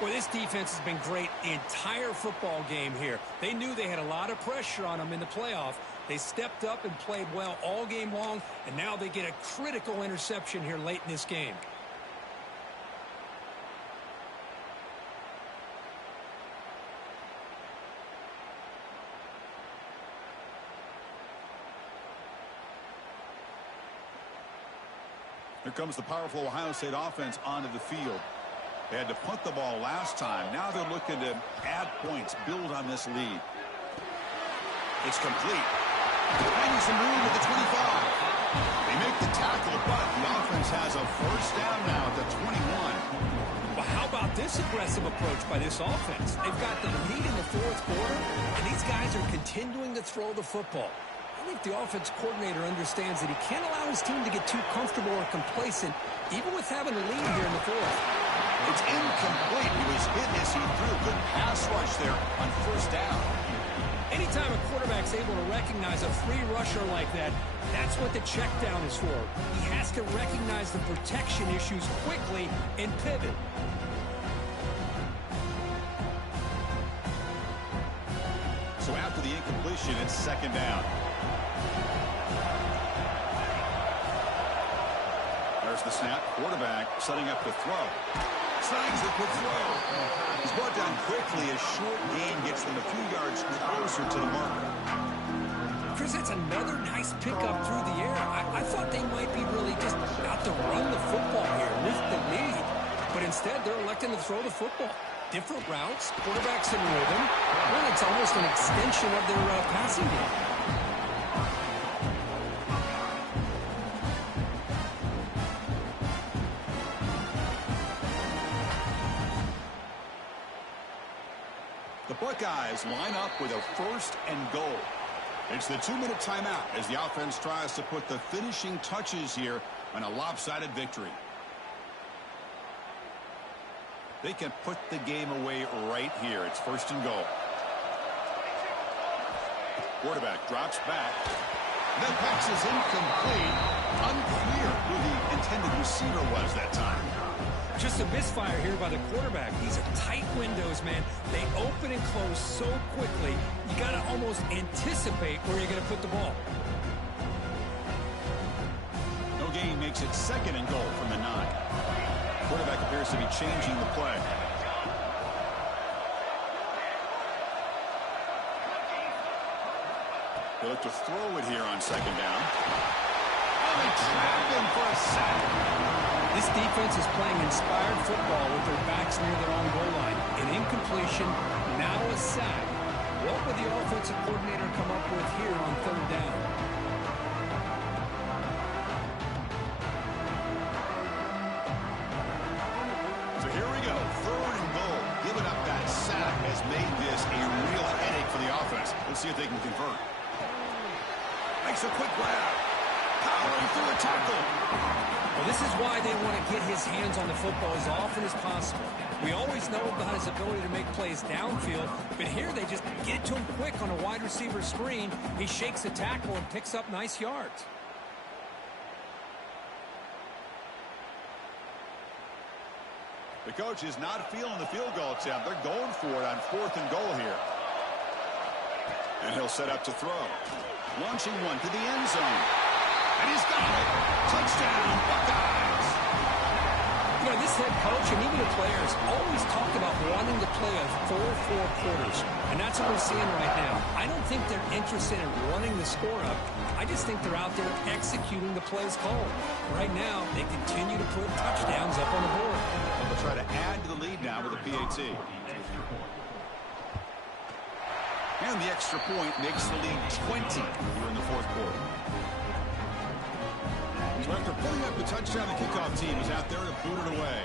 Boy, this defense has been great the entire football game here. They knew they had a lot of pressure on them in the playoff. They stepped up and played well all game long, and now they get a critical interception here late in this game. Here comes the powerful Ohio State offense onto the field. They had to punt the ball last time. Now they're looking to add points, build on this lead. It's complete. Finding some room at the 25. They make the tackle, but the offense has a first down now at the 21. Well, how about this aggressive approach by this offense? They've got the lead in the fourth quarter, and these guys are continuing to throw the football. I think the offense coordinator understands that he can't allow his team to get too comfortable or complacent, even with having a lead here in the fourth. It's incomplete. He was hit as he threw a good pass rush there on first down. Anytime a quarterback's able to recognize a free rusher like that, that's what the check down is for. He has to recognize the protection issues quickly and pivot. So after the incompletion, it's second down. There's the snap. Quarterback setting up to throw. Snags the quick throw. He's brought down quickly. A short gain gets them a few yards closer to the marker. Chris, that's another nice pickup through the air. I thought they might be really just out to run the football here with the lead. But instead, they're electing to throw the football. Different routes, quarterbacks in rhythm. Well, it's almost an extension of their passing game. The Buckeyes line up with a first and goal. It's the 2-minute timeout as the offense tries to put the finishing touches here on a lopsided victory. They can put the game away right here. It's first and goal. Quarterback drops back. That pass is incomplete. Unclear who the intended receiver was that time. Just a misfire here by the quarterback. These are tight windows, man. They open and close so quickly. You got to almost anticipate where you're going to put the ball. No gain makes it second and goal from the 9. Quarterback appears to be changing the play. They look to throw it here on second down. Oh, they trap him for a sack. This defense is playing inspired football with their backs near their own goal line. An incompletion, now a sack. What would the offensive coordinator come up with here on third down? So here we go, third and goal. Giving up that sack has made this a real headache for the offense. Let's see if they can convert. Makes a quick grab. Powering through a tackle. Well, this is why they want to get his hands on the football as often as possible. We always know about his ability to make plays downfield, but here they just get it to him quick on a wide receiver screen. He shakes the tackle and picks up nice yards. The coach is not feeling the field goal attempt. They're going for it on fourth and goal here. And he'll set up to throw. Launching one to the end zone. And he's got it. Touchdown, Buckeyes. You know, this head coach and even the players always talk about wanting to play a 4-4 quarters. And that's what we're seeing right now. I don't think they're interested in running the score up. I just think they're out there executing the plays called. Right now, they continue to put touchdowns up on the board. And they'll try to add to the lead now with a PAT. And the extra point makes the lead 20 here in the fourth quarter. So after pulling up the touchdown, the kickoff team is out there to boot it away.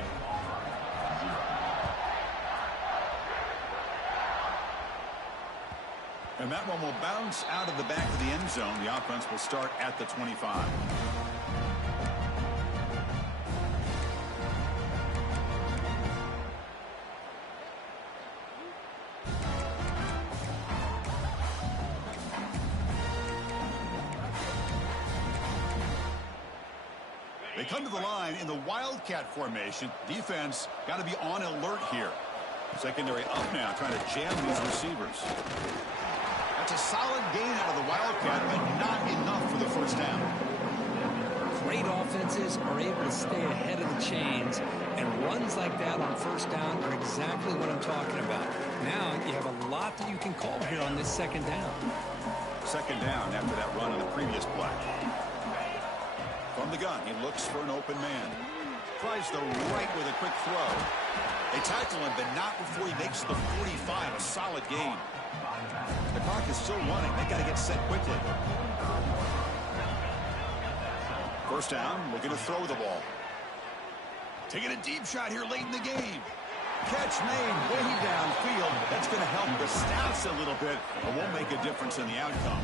And that one will bounce out of the back of the end zone. The offense will start at the 25. They come to the line in the Wildcat formation. Defense got to be on alert here. Secondary up now, trying to jam these receivers. That's a solid gain out of the Wildcat, but not enough for the first down. Great offenses are able to stay ahead of the chains, and runs like that on first down are exactly what I'm talking about. Now you have a lot that you can call here on this second down. Second down after that run on the previous play. From the gun, he looks for an open man. Tries the right with a quick throw. They tackle him, but not before he makes the 45, a solid gain. The clock is still running. They got to get set quickly. First down, looking to throw the ball. Taking a deep shot here late in the game. Catch made way downfield. That's going to help the stats a little bit, but won't make a difference in the outcome.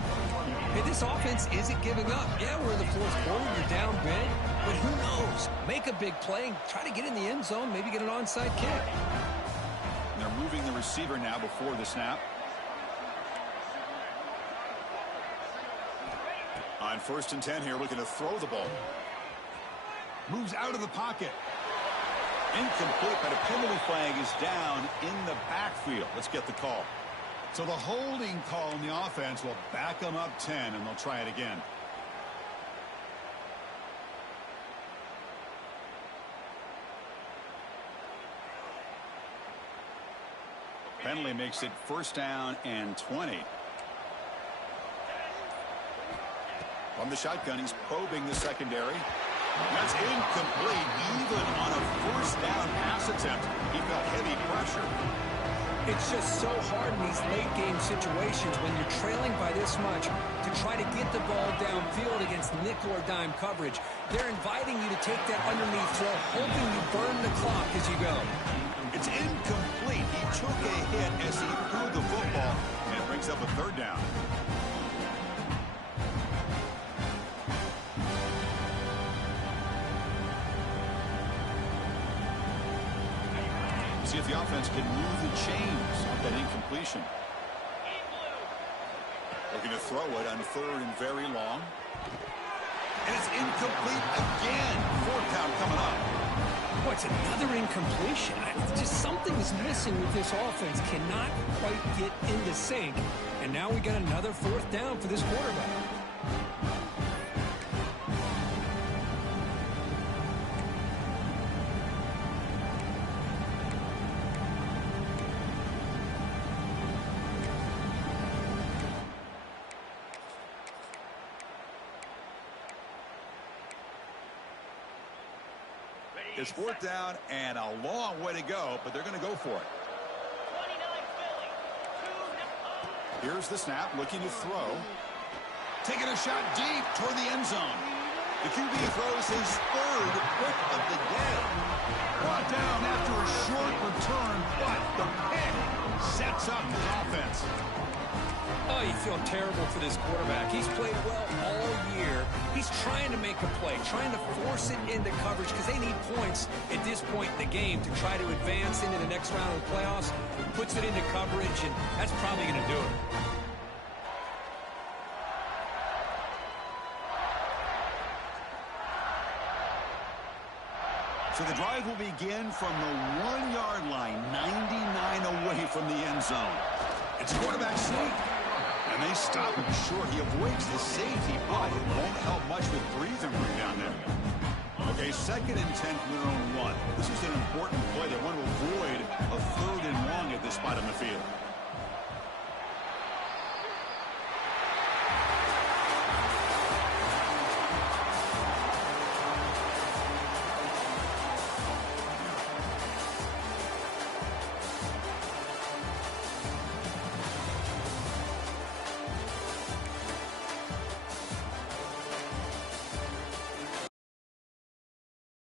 Hey, this offense isn't giving up. Yeah, we're in the fourth quarter. You're down big, but who knows? Make a big play. Try to get in the end zone. Maybe get an onside kick. And they're moving the receiver now before the snap. On 1st and 10 here, looking to throw the ball. Moves out of the pocket. Incomplete, but a penalty flag is down in the backfield. Let's get the call. So the holding call in the offense will back them up 10, and they'll try it again. Penalty makes it 1st down and 20. From the shotgun, he's probing the secondary. That's incomplete. Even on a 1st down pass attempt, he felt heavy pressure. It's just so hard in these late-game situations when you're trailing by this much to try to get the ball downfield against nickel or dime coverage. They're inviting you to take that underneath throw, hoping you burn the clock as you go. It's incomplete. He took a hit as he threw the football, and it brings up a 3rd down. See if the offense can move the chains off that incompletion. Looking to throw it on 3rd and very long. And it's incomplete again. 4th down coming up. Boy, it's another incompletion. Just something is missing with this offense. Cannot quite get into sync. And now we got another 4th down for this quarterback. It's 4th down and a long way to go, but they're going to go for it. Here's the snap, looking to throw. Taking a shot deep toward the end zone. The QB throws his 3rd pick of the day. Brought down after a short return, but the pick sets up his offense. Oh, you feel terrible for this quarterback. He's played well all year. He's trying to make a play, trying to force it into coverage because they need points at this point in the game to try to advance into the next round of the playoffs. Puts it into coverage, and that's probably going to do it. So the drive will begin from the 1-yard line, 99 away from the end zone. It's quarterback sneak. And may stop him short. He avoids the safety, but it won't help much with breathing room down there. Okay, 2nd and 10 from their own 1. This is an important play. They want to avoid a 3rd and long at this spot on the field.